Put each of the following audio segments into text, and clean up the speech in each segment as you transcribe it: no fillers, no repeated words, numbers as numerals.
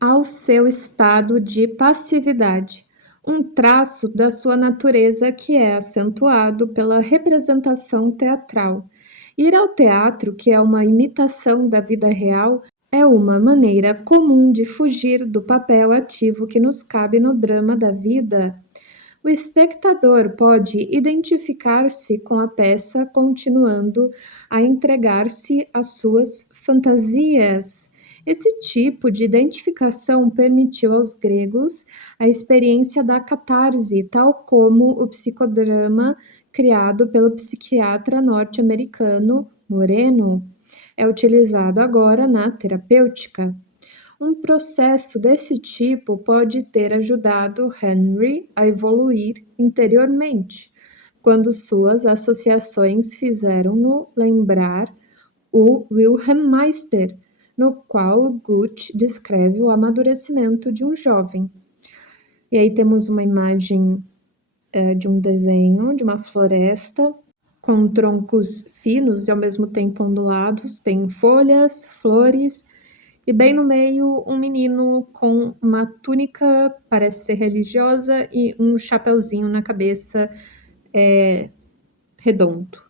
ao seu estado de passividade, um traço da sua natureza que é acentuado pela representação teatral. Ir ao teatro, que é uma imitação da vida real, é uma maneira comum de fugir do papel ativo que nos cabe no drama da vida. O espectador pode identificar-se com a peça continuando a entregar-se às suas fantasias. Esse tipo de identificação permitiu aos gregos a experiência da catarse, tal como o psicodrama criado pelo psiquiatra norte-americano Moreno é utilizado agora na terapêutica. Um processo desse tipo pode ter ajudado Henry a evoluir interiormente, quando suas associações fizeram-no lembrar o Wilhelm Meister, no qual Guth descreve o amadurecimento de um jovem. E aí temos uma imagem de um desenho de uma floresta com troncos finos e ao mesmo tempo ondulados, tem folhas, flores, e bem no meio um menino com uma túnica, parece ser religiosa, e um chapeuzinho na cabeça redondo.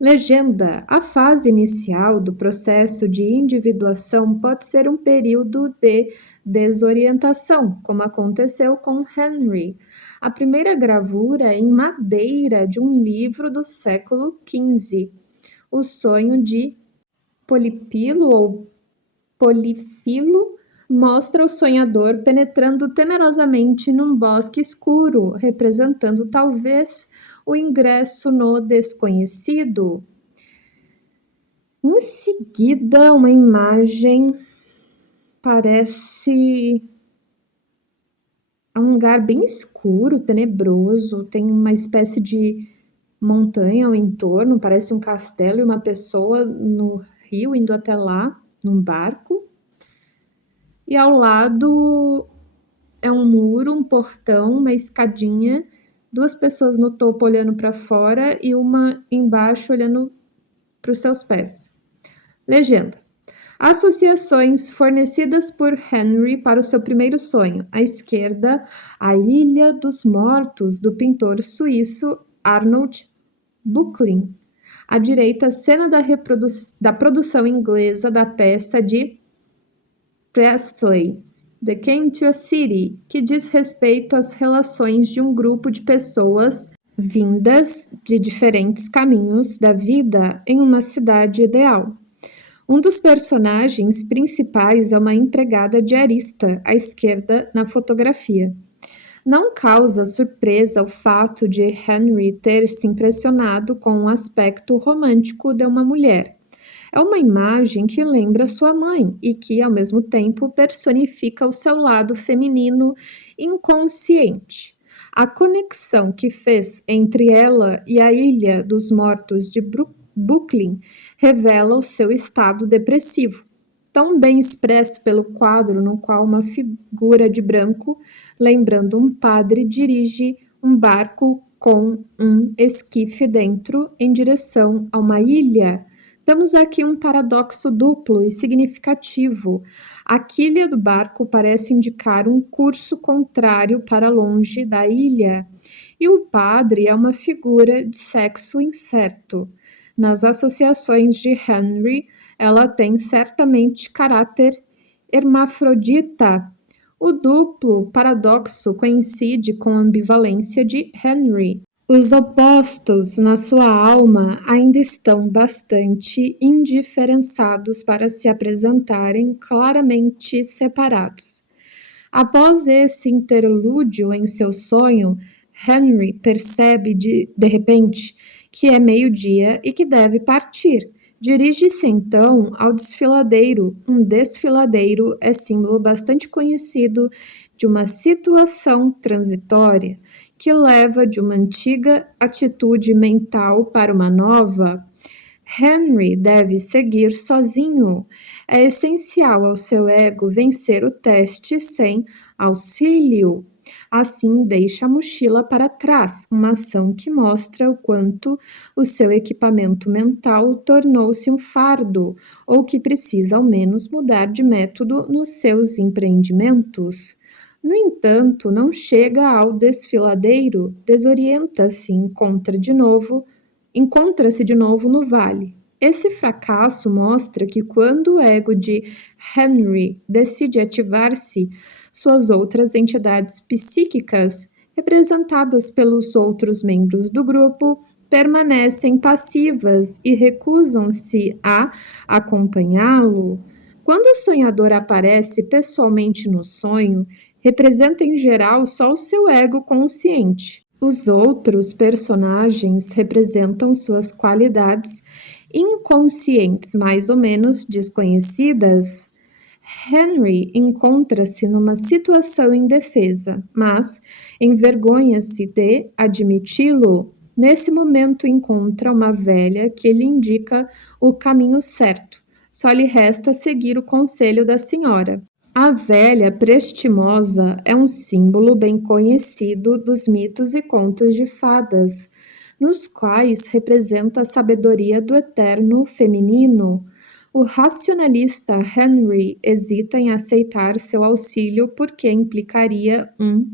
Legenda: a fase inicial do processo de individuação pode ser um período de desorientação, como aconteceu com Henry. A primeira gravura em madeira de um livro do século XV, O Sonho de Polipilo ou Polifilo, mostra o sonhador penetrando temerosamente num bosque escuro, representando talvez o ingresso no desconhecido. Em seguida, uma imagem parece um lugar bem escuro, tenebroso, tem uma espécie de montanha ao entorno, parece um castelo e uma pessoa no rio indo até lá, num barco. E ao lado é um muro, um portão, uma escadinha, duas pessoas no topo olhando para fora e uma embaixo olhando para os seus pés. Legenda: associações fornecidas por Henry para o seu primeiro sonho. À esquerda, a Ilha dos Mortos, do pintor suíço Arnold Böcklin. À direita, cena da produção inglesa da peça de Priestley, The Came to a City, que diz respeito às relações de um grupo de pessoas vindas de diferentes caminhos da vida em uma cidade ideal. Um dos personagens principais é uma empregada diarista, à esquerda na fotografia. Não causa surpresa o fato de Henry ter se impressionado com o aspecto romântico de uma mulher. É uma imagem que lembra sua mãe e que, ao mesmo tempo, personifica o seu lado feminino inconsciente. A conexão que fez entre ela e a Ilha dos Mortos de Böcklin revela o seu estado depressivo, tão bem expresso pelo quadro no qual uma figura de branco, lembrando um padre, dirige um barco com um esquife dentro em direção a uma ilha. Temos aqui um paradoxo duplo e significativo. A quilha do barco parece indicar um curso contrário para longe da ilha, e o padre é uma figura de sexo incerto. Nas associações de Henry, ela tem certamente caráter hermafrodita. O duplo paradoxo coincide com a ambivalência de Henry. Os opostos na sua alma ainda estão bastante indiferenciados para se apresentarem claramente separados. Após esse interlúdio em seu sonho, Henry percebe de repente que é meio-dia e que deve partir. Dirige-se então ao desfiladeiro. Um desfiladeiro é símbolo bastante conhecido de uma situação transitória que leva de uma antiga atitude mental para uma nova. Henry deve seguir sozinho. É essencial ao seu ego vencer o teste sem auxílio. Assim, deixa a mochila para trás, uma ação que mostra o quanto o seu equipamento mental tornou-se um fardo ou que precisa, ao menos, mudar de método nos seus empreendimentos. No entanto, não chega ao desfiladeiro, desorienta-se, encontra-se de novo no vale. Esse fracasso mostra que quando o ego de Henry decide ativar-se, suas outras entidades psíquicas, representadas pelos outros membros do grupo, permanecem passivas e recusam-se a acompanhá-lo. Quando o sonhador aparece pessoalmente no sonho, representa em geral só o seu ego consciente. Os outros personagens representam suas qualidades inconscientes mais ou menos desconhecidas. Henry encontra-se numa situação indefesa, mas envergonha-se de admiti-lo. Nesse momento encontra uma velha que lhe indica o caminho certo. Só lhe resta seguir o conselho da senhora. A velha prestimosa é um símbolo bem conhecido dos mitos e contos de fadas, nos quais representa a sabedoria do eterno feminino. O racionalista Henry hesita em aceitar seu auxílio porque implicaria um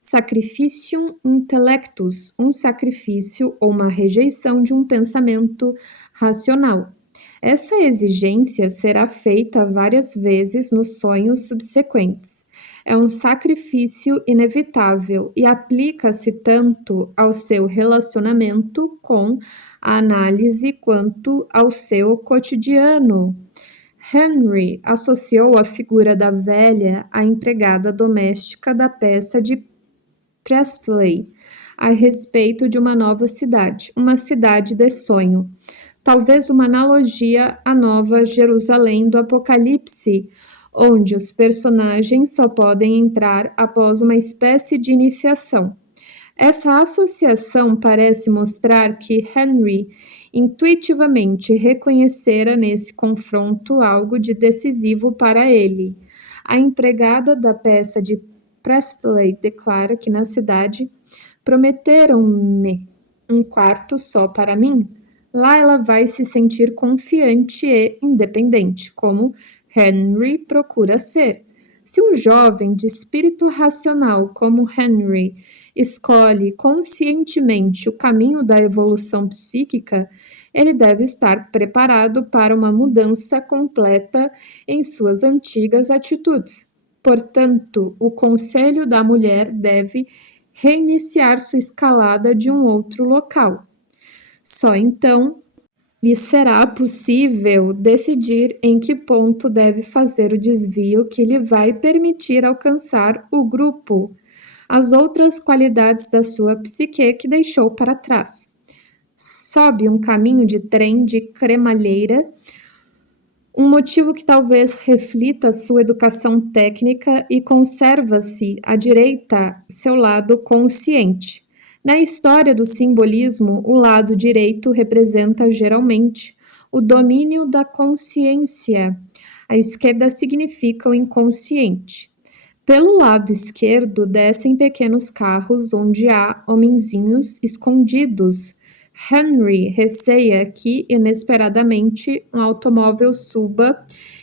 sacrificium intellectus, um sacrifício ou uma rejeição de um pensamento racional. Essa exigência será feita várias vezes nos sonhos subsequentes. É um sacrifício inevitável e aplica-se tanto ao seu relacionamento com a análise quanto ao seu cotidiano. Henry associou a figura da velha à empregada doméstica da peça de Priestley a respeito de uma nova cidade, uma cidade de sonho. Talvez uma analogia à Nova Jerusalém do Apocalipse, onde os personagens só podem entrar após uma espécie de iniciação. Essa associação parece mostrar que Henry intuitivamente reconhecera nesse confronto algo de decisivo para ele. A empregada da peça de Priestley declara que na cidade prometeram-me um quarto só para mim. Lá ela vai se sentir confiante e independente, como Henry procura ser. Se um jovem de espírito racional como Henry escolhe conscientemente o caminho da evolução psíquica, ele deve estar preparado para uma mudança completa em suas antigas atitudes. Portanto, o conselho da mulher deve reiniciar sua escalada de um outro local. Só então lhe será possível decidir em que ponto deve fazer o desvio que lhe vai permitir alcançar o grupo, as outras qualidades da sua psique que deixou para trás. Sobe um caminho de trem de cremalheira, um motivo que talvez reflita sua educação técnica e conserva-se à direita seu lado consciente. Na história do simbolismo, o lado direito representa geralmente o domínio da consciência. A esquerda significa o inconsciente. Pelo lado esquerdo descem pequenos carros onde há homenzinhos escondidos. Henry receia que, inesperadamente, um automóvel suba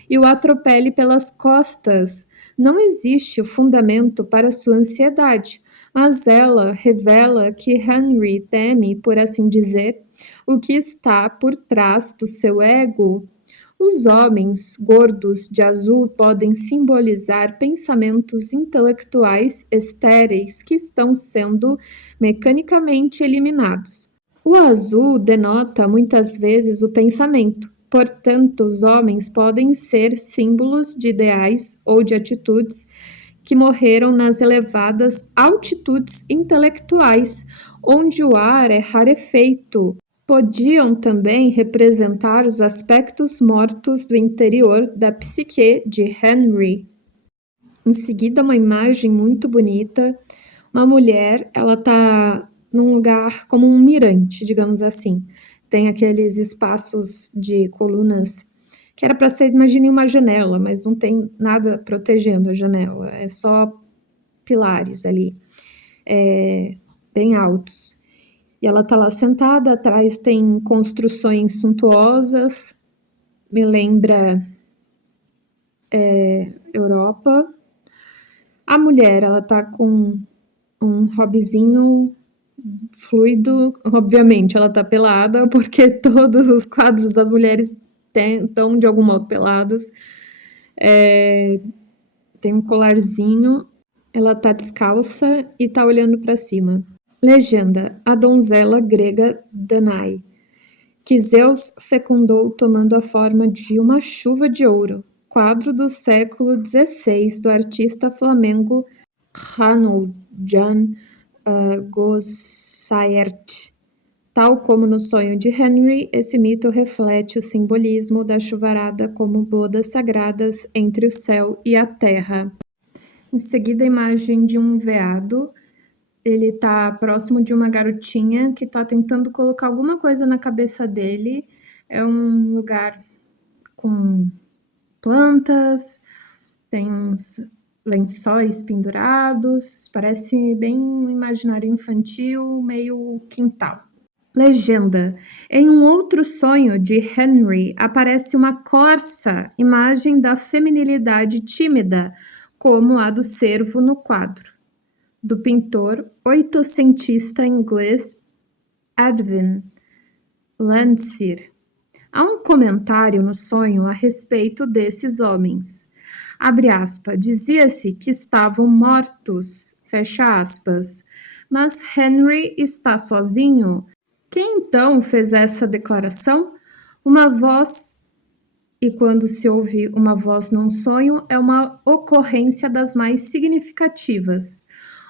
e o atropele pelas costas. Não existe o fundamento para sua ansiedade, mas ela revela que Henry teme, por assim dizer, o que está por trás do seu ego. Os homens gordos de azul podem simbolizar pensamentos intelectuais estéreis que estão sendo mecanicamente eliminados. O azul denota muitas vezes o pensamento. Portanto, os homens podem ser símbolos de ideais ou de atitudes que morreram nas elevadas altitudes intelectuais, onde o ar é rarefeito. Podiam também representar os aspectos mortos do interior da psique de Henry. Em seguida, uma imagem muito bonita, uma mulher, ela está num lugar como um mirante, digamos assim. Tem aqueles espaços de colunas que era para ser, imagine uma janela, mas não tem nada protegendo a janela, é só pilares ali, bem altos. E ela tá lá sentada, atrás tem construções suntuosas, me lembra Europa. A mulher, ela tá com um hobbyzinho fluido, obviamente ela tá pelada, porque todos os quadros das mulheres estão de algum modo pelados. Tem um colarzinho, ela tá descalça e tá olhando para cima. Legenda: a donzela grega Danae, que Zeus fecundou tomando a forma de uma chuva de ouro. Quadro do século XVI do artista flamengo Ranulf Jan Gossaert. Tal como no sonho de Henry, esse mito reflete o simbolismo da chuvarada como bodas sagradas entre o céu e a terra. Em seguida, a imagem de um veado. Ele tá próximo de uma garotinha que tá tentando colocar alguma coisa na cabeça dele. É um lugar com plantas, tem uns lençóis pendurados, parece bem um imaginário infantil, meio quintal. Legenda: em um outro sonho de Henry aparece uma corça, imagem da feminilidade tímida, como a do cervo no quadro, do pintor oitocentista inglês Edwin Landseer. Há um comentário no sonho a respeito desses homens. Abre aspas, dizia-se que estavam mortos, fecha aspas, mas Henry está sozinho. Quem então fez essa declaração? Uma voz, e quando se ouve uma voz num sonho, é uma ocorrência das mais significativas.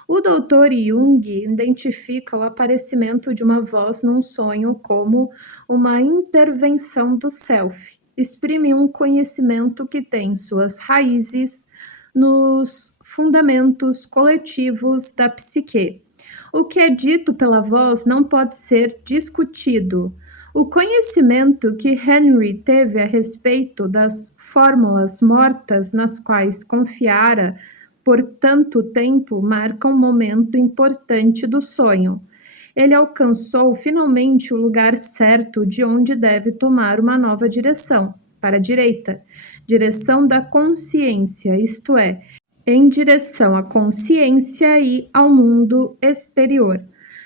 O Dr. Jung identifica o aparecimento de uma voz num sonho como uma intervenção do self. Exprime um conhecimento que tem suas raízes nos fundamentos coletivos da psique. O que é dito pela voz não pode ser discutido. O conhecimento que Henry teve a respeito das fórmulas mortas nas quais confiara por tanto tempo marca um momento importante do sonho. Ele alcançou finalmente o lugar certo de onde deve tomar uma nova direção, para a direita, direção da consciência, isto é, em direção à consciência e ao mundo exterior.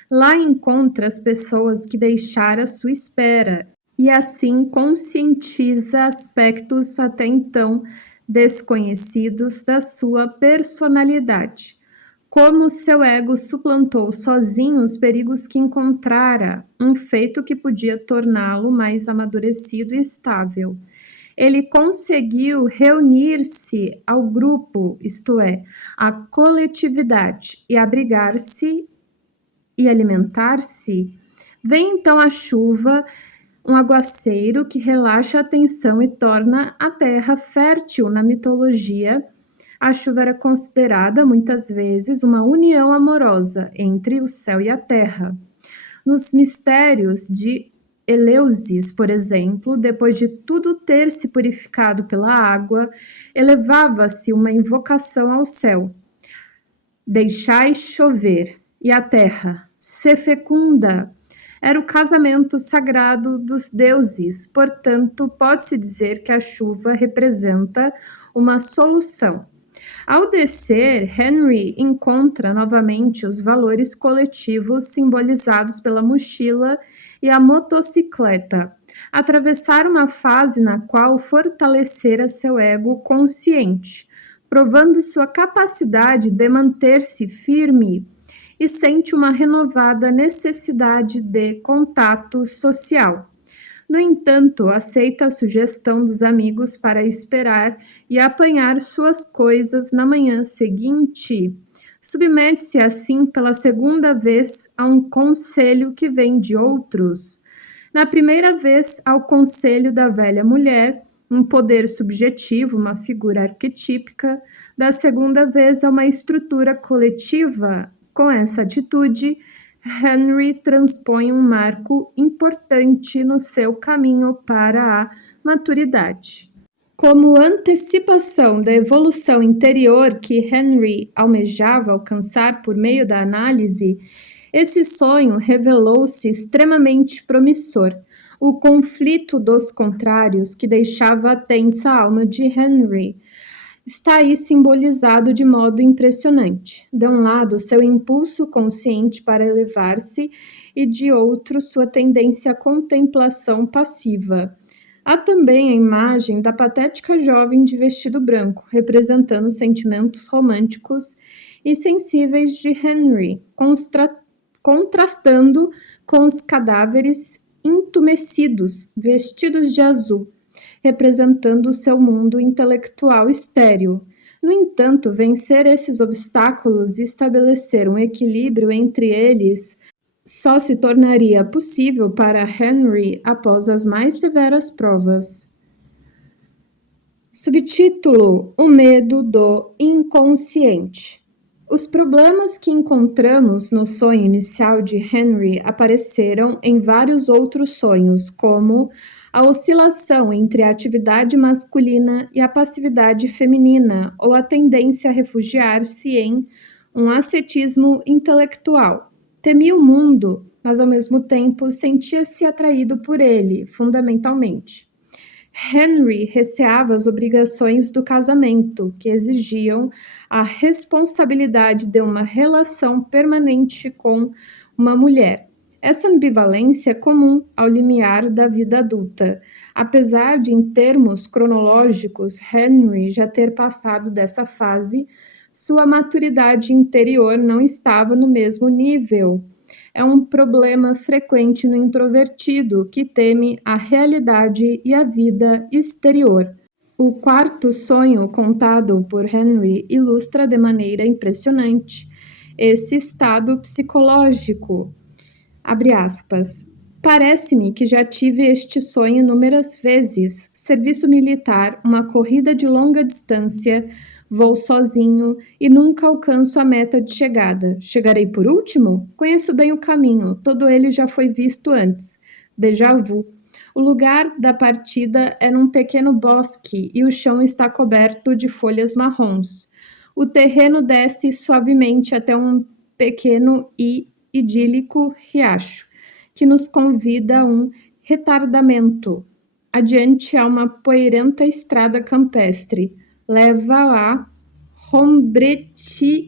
Lá encontra as pessoas que deixara sua espera e assim conscientiza aspectos até então desconhecidos da sua personalidade. Como seu ego suplantou sozinho os perigos que encontrara, um feito que podia torná-lo mais amadurecido e estável. Ele conseguiu reunir-se ao grupo, isto é, à coletividade, e abrigar-se e alimentar-se. Vem então a chuva, um aguaceiro que relaxa a tensão e torna a terra fértil. Na mitologia, a chuva era considerada muitas vezes uma união amorosa entre o céu e a terra. Nos mistérios de Eleusis, por exemplo, depois de tudo ter se purificado pela água, elevava-se uma invocação ao céu. Deixai chover, e a terra, se fecunda. Era o casamento sagrado dos deuses, portanto, pode-se dizer que a chuva representa uma solução. Ao descer, Henry encontra novamente os valores coletivos simbolizados pela mochila e a motocicleta. Atravessar uma fase na qual fortalecera seu ego consciente, provando sua capacidade de manter-se firme e sente uma renovada necessidade de contato social. No entanto, aceita a sugestão dos amigos para esperar e apanhar suas coisas na manhã seguinte. Submete-se assim pela segunda vez a um conselho que vem de outros. Na primeira vez, ao conselho da velha mulher, um poder subjetivo, uma figura arquetípica. Da segunda vez, a uma estrutura coletiva. Com essa atitude, Henry transpõe um marco importante no seu caminho para a maturidade. Como antecipação da evolução interior que Henry almejava alcançar por meio da análise, esse sonho revelou-se extremamente promissor. O conflito dos contrários que deixava a tensa alma de Henry está aí simbolizado de modo impressionante. De um lado, seu impulso consciente para elevar-se e de outro, sua tendência à contemplação passiva. Há também a imagem da patética jovem de vestido branco, representando os sentimentos românticos e sensíveis de Henry, contrastando com os cadáveres entumecidos, vestidos de azul, representando o seu mundo intelectual estéril. No entanto, vencer esses obstáculos e estabelecer um equilíbrio entre eles só se tornaria possível para Henry após as mais severas provas. Subtítulo: O medo do inconsciente. Os problemas que encontramos no sonho inicial de Henry apareceram em vários outros sonhos, como a oscilação entre a atividade masculina e a passividade feminina, ou a tendência a refugiar-se em um ascetismo intelectual. Temia o mundo, mas ao mesmo tempo sentia-se atraído por ele, fundamentalmente. Henry receava as obrigações do casamento, que exigiam a responsabilidade de uma relação permanente com uma mulher. Essa ambivalência é comum ao limiar da vida adulta. Apesar de, em termos cronológicos, Henry já ter passado dessa fase, sua maturidade interior não estava no mesmo nível. É um problema frequente no introvertido que teme a realidade e a vida exterior. O quarto sonho contado por Henry ilustra de maneira impressionante esse estado psicológico. Abre aspas. Parece-me que já tive este sonho inúmeras vezes. Serviço militar, uma corrida de longa distância, vou sozinho e nunca alcanço a meta de chegada. Chegarei por último? Conheço bem o caminho, todo ele já foi visto antes. Déjà vu. O lugar da partida é num pequeno bosque e o chão está coberto de folhas marrons. O terreno desce suavemente até um pequeno e idílico riacho, que nos convida a um retardamento. Adiante há uma poeirenta estrada campestre. Leva a Hombreticon,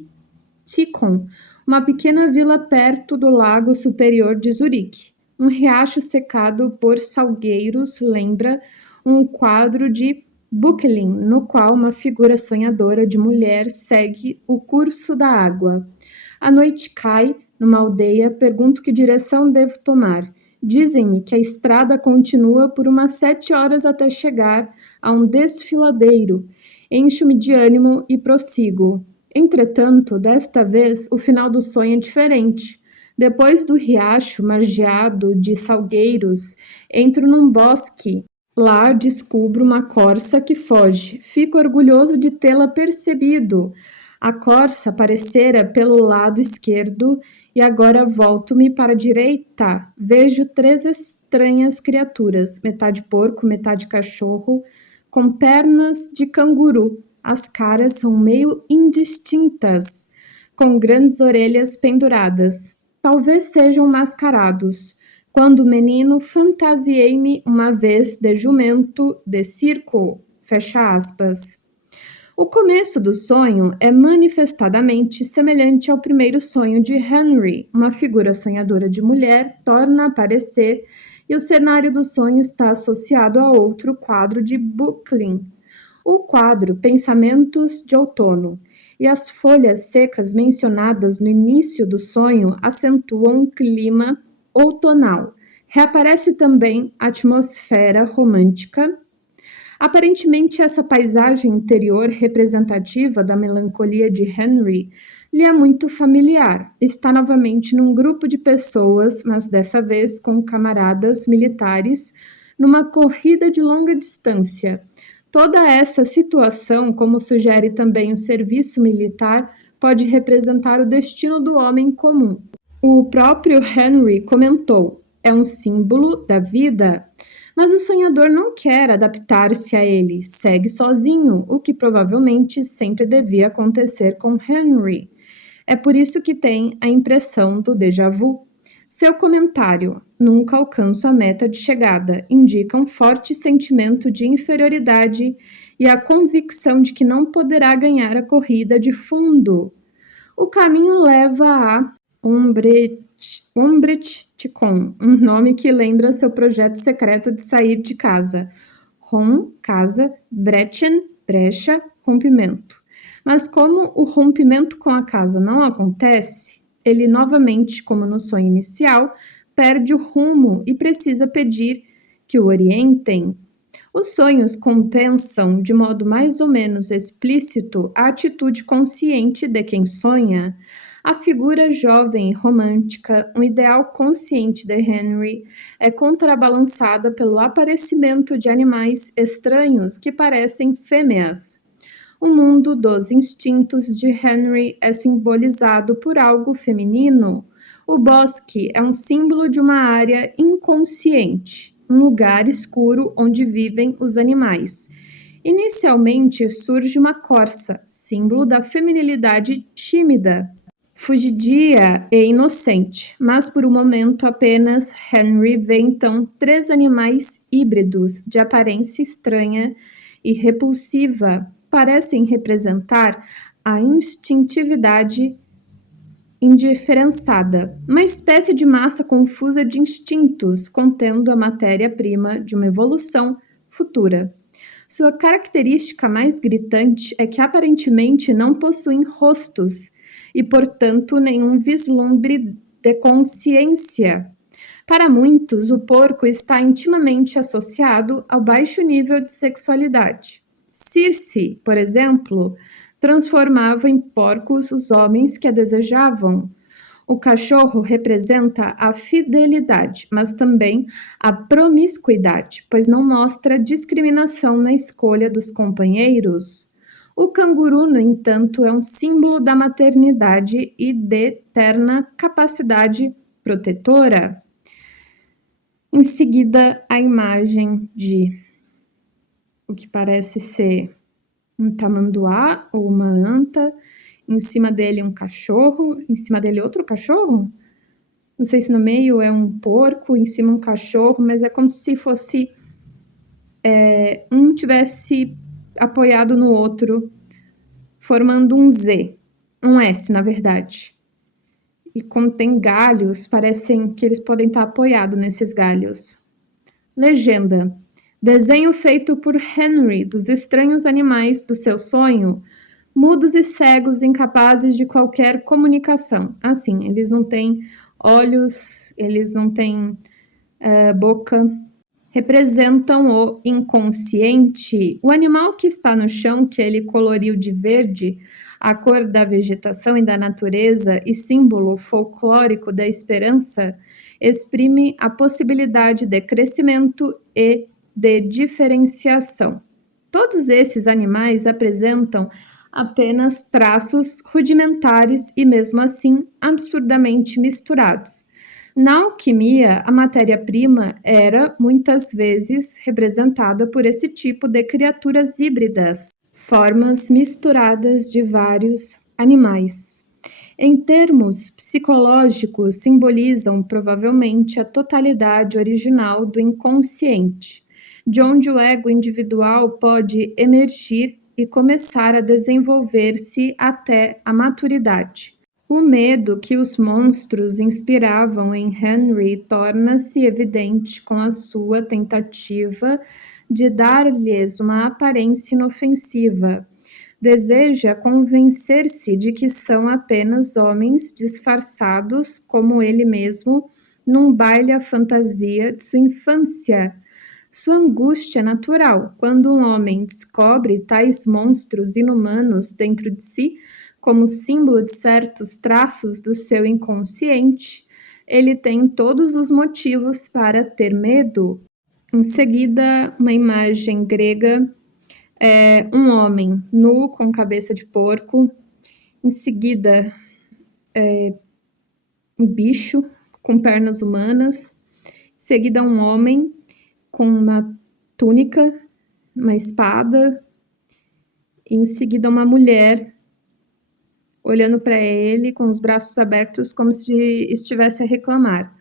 uma pequena vila perto do lago superior de Zurique. Um riacho secado por salgueiros lembra um quadro de Böcklin, no qual uma figura sonhadora de mulher segue o curso da água. A noite cai numa aldeia, pergunto que direção devo tomar. Dizem-me que a estrada continua por umas 7 horas até chegar a um desfiladeiro. Encho-me de ânimo e prossigo. Entretanto, desta vez, o final do sonho é diferente. Depois do riacho margeado de salgueiros, entro num bosque. Lá descubro uma corça que foge. Fico orgulhoso de tê-la percebido. A corça aparecera pelo lado esquerdo e agora volto-me para a direita. Vejo 3 estranhas criaturas, metade porco, metade cachorro, com pernas de canguru. As caras são meio indistintas, com grandes orelhas penduradas. Talvez sejam mascarados. Quando menino, fantasiei-me uma vez de jumento de circo. Fecha aspas. O começo do sonho é manifestadamente semelhante ao primeiro sonho de Henry. Uma figura sonhadora de mulher torna a aparecer e o cenário do sonho está associado a outro quadro de Böcklin. O quadro Pensamentos de Outono e as folhas secas mencionadas no início do sonho acentuam um clima outonal. Reaparece também a atmosfera romântica. Aparentemente, essa paisagem interior representativa da melancolia de Henry lhe é muito familiar. Está novamente num grupo de pessoas, mas dessa vez com camaradas militares, numa corrida de longa distância. Toda essa situação, como sugere também o serviço militar, pode representar o destino do homem comum. O próprio Henry comentou: é um símbolo da vida. Mas o sonhador não quer adaptar-se a ele, segue sozinho, o que provavelmente sempre devia acontecer com Henry. É por isso que tem a impressão do déjà vu. Seu comentário, nunca alcanço a meta de chegada, indica um forte sentimento de inferioridade e a convicção de que não poderá ganhar a corrida de fundo. O caminho leva a Umbreticon, um nome que lembra seu projeto secreto de sair de casa. Rom, casa, Brechen, brecha, rompimento. Mas como o rompimento com a casa não acontece, ele novamente, como no sonho inicial, perde o rumo e precisa pedir que o orientem. Os sonhos compensam, de modo mais ou menos explícito, a atitude consciente de quem sonha. A figura jovem e romântica, um ideal consciente de Henry, é contrabalançada pelo aparecimento de animais estranhos que parecem fêmeas. O mundo dos instintos de Henry é simbolizado por algo feminino. O bosque é um símbolo de uma área inconsciente, um lugar escuro onde vivem os animais. Inicialmente surge uma corça, símbolo da feminilidade tímida, fugidia e inocente, mas por um momento apenas Henry vê então 3 animais híbridos de aparência estranha e repulsiva, parecem representar a instintividade indiferençada, uma espécie de massa confusa de instintos contendo a matéria-prima de uma evolução futura. Sua característica mais gritante é que aparentemente não possuem rostos e, portanto, nenhum vislumbre de consciência. Para muitos, o porco está intimamente associado ao baixo nível de sexualidade. Circe, por exemplo, transformava em porcos os homens que a desejavam. O cachorro representa a fidelidade, mas também a promiscuidade, pois não mostra discriminação na escolha dos companheiros. O canguru, no entanto, é um símbolo da maternidade e de eterna capacidade protetora. Em seguida, a imagem de o que parece ser um tamanduá ou uma anta, em cima dele um cachorro, em cima dele outro cachorro? Não sei se no meio é um porco, em cima um cachorro, mas é como se fosse um tivesse apoiado no outro, formando um Z, um S, na verdade. E contém galhos, parecem que eles podem estar apoiados nesses galhos. Legenda. Desenho feito por Henry dos estranhos animais do seu sonho, mudos e cegos incapazes de qualquer comunicação. Assim, eles não têm olhos, eles não têm boca. Representam o inconsciente. O animal que está no chão, que ele coloriu de verde, a cor da vegetação e da natureza e símbolo folclórico da esperança, exprime a possibilidade de crescimento e de diferenciação. Todos esses animais apresentam apenas traços rudimentares e, mesmo assim, absurdamente misturados. Na alquimia, a matéria-prima era, muitas vezes, representada por esse tipo de criaturas híbridas, formas misturadas de vários animais. Em termos psicológicos, simbolizam provavelmente a totalidade original do inconsciente, de onde o ego individual pode emergir e começar a desenvolver-se até a maturidade. O medo que os monstros inspiravam em Henry torna-se evidente com a sua tentativa de dar-lhes uma aparência inofensiva. Deseja convencer-se de que são apenas homens disfarçados, como ele mesmo, num baile à fantasia de sua infância. Sua angústia é natural quando um homem descobre tais monstros inumanos dentro de si, como símbolo de certos traços do seu inconsciente. Ele tem todos os motivos para ter medo. Em seguida, uma imagem grega, um homem nu com cabeça de porco. Em seguida, um bicho com pernas humanas. Em seguida, um homem com uma túnica, uma espada, e em seguida uma mulher olhando para ele com os braços abertos como se estivesse a reclamar.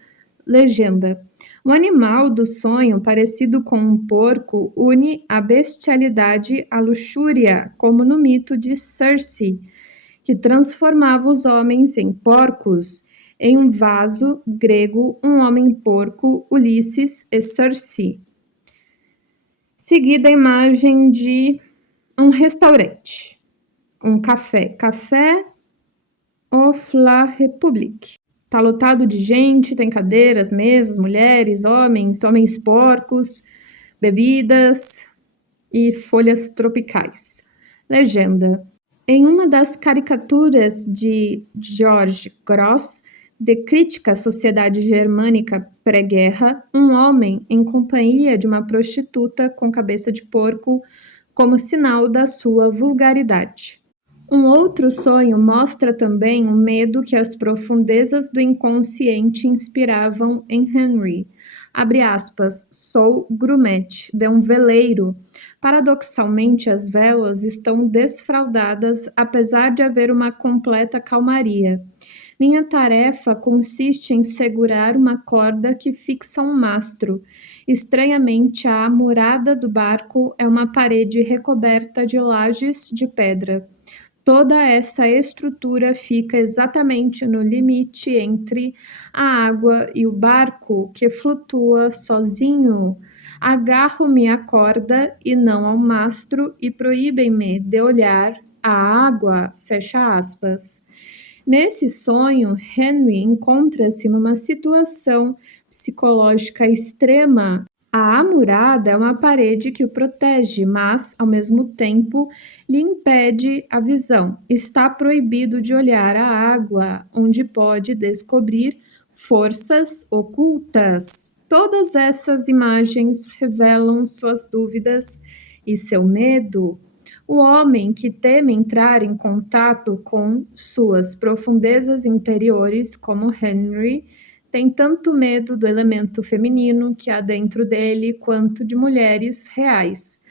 Legenda: um animal do sonho parecido com um porco une a bestialidade à luxúria, como no mito de Circe, que transformava os homens em porcos. Em um vaso grego, um homem-porco, Ulisses e Circe. Seguida a imagem de um restaurante, um café. Café of la République. Tá lotado de gente, tem cadeiras, mesas, mulheres, homens porcos, bebidas e folhas tropicais. Legenda: em uma das caricaturas de George Grosz, de crítica à sociedade germânica pré-guerra, um homem em companhia de uma prostituta com cabeça de porco como sinal da sua vulgaridade. Um outro sonho mostra também o medo que as profundezas do inconsciente inspiravam em Henry. Abre aspas, sou grumete de um veleiro. Paradoxalmente, as velas estão desfraldadas, apesar de haver uma completa calmaria. Minha tarefa consiste em segurar uma corda que fixa um mastro. Estranhamente, a amurada do barco é uma parede recoberta de lajes de pedra. Toda essa estrutura fica exatamente no limite entre a água e o barco que flutua sozinho. Agarro-me à corda e não ao mastro e proíbem-me de olhar a água, fecha aspas. Nesse sonho, Henry encontra-se numa situação psicológica extrema. A amurada é uma parede que o protege, mas, ao mesmo tempo, lhe impede a visão. Está proibido de olhar a água, onde pode descobrir forças ocultas. Todas essas imagens revelam suas dúvidas e seu medo. O homem que teme entrar em contato com suas profundezas interiores, como Henry, tem tanto medo do elemento feminino que há dentro dele quanto de mulheres reais.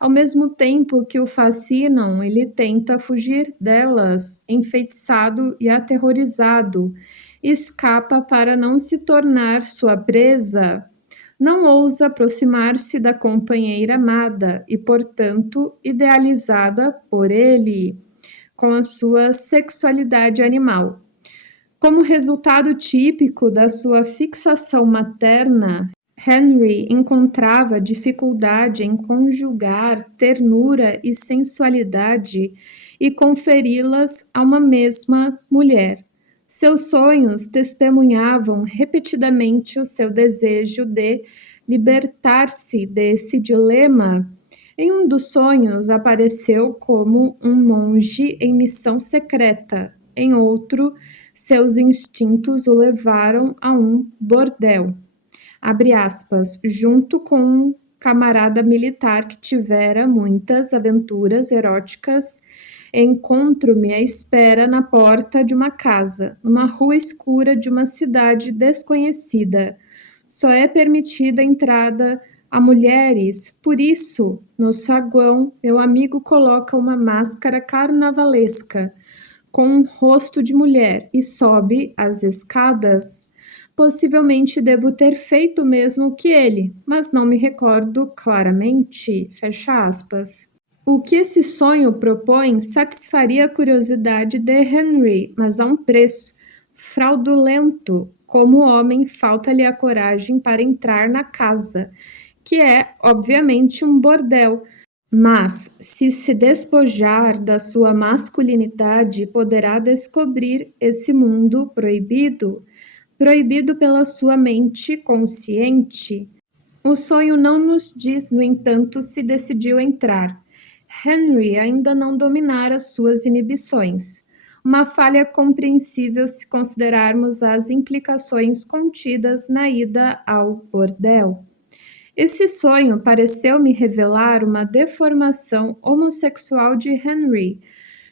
Ao mesmo tempo que o fascinam, ele tenta fugir delas, enfeitiçado e aterrorizado. Escapa para não se tornar sua presa. Não ousa aproximar-se da companheira amada e, portanto, idealizada por ele, com a sua sexualidade animal. Como resultado típico da sua fixação materna, Henry encontrava dificuldade em conjugar ternura e sensualidade e conferi-las a uma mesma mulher. Seus sonhos testemunhavam repetidamente o seu desejo de libertar-se desse dilema. Em um dos sonhos, apareceu como um monge em missão secreta. Em outro, seus instintos o levaram a um bordel. Abre aspas, junto com um camarada militar que tivera muitas aventuras eróticas, encontro-me à espera na porta de uma casa, numa rua escura de uma cidade desconhecida. Só é permitida a entrada a mulheres, por isso, no saguão, meu amigo coloca uma máscara carnavalesca com um rosto de mulher e sobe as escadas. Possivelmente devo ter feito o mesmo que ele, mas não me recordo claramente, fecha aspas. O que esse sonho propõe satisfaria a curiosidade de Henry, mas a um preço fraudulento. Como homem, falta-lhe a coragem para entrar na casa, que é, obviamente, um bordel. Mas, se despojar da sua masculinidade, poderá descobrir esse mundo proibido, proibido pela sua mente consciente. O sonho não nos diz, no entanto, se decidiu entrar. Henry ainda não dominara suas inibições. Uma falha compreensível se considerarmos as implicações contidas na ida ao bordel. Esse sonho pareceu-me revelar uma deformação homossexual de Henry.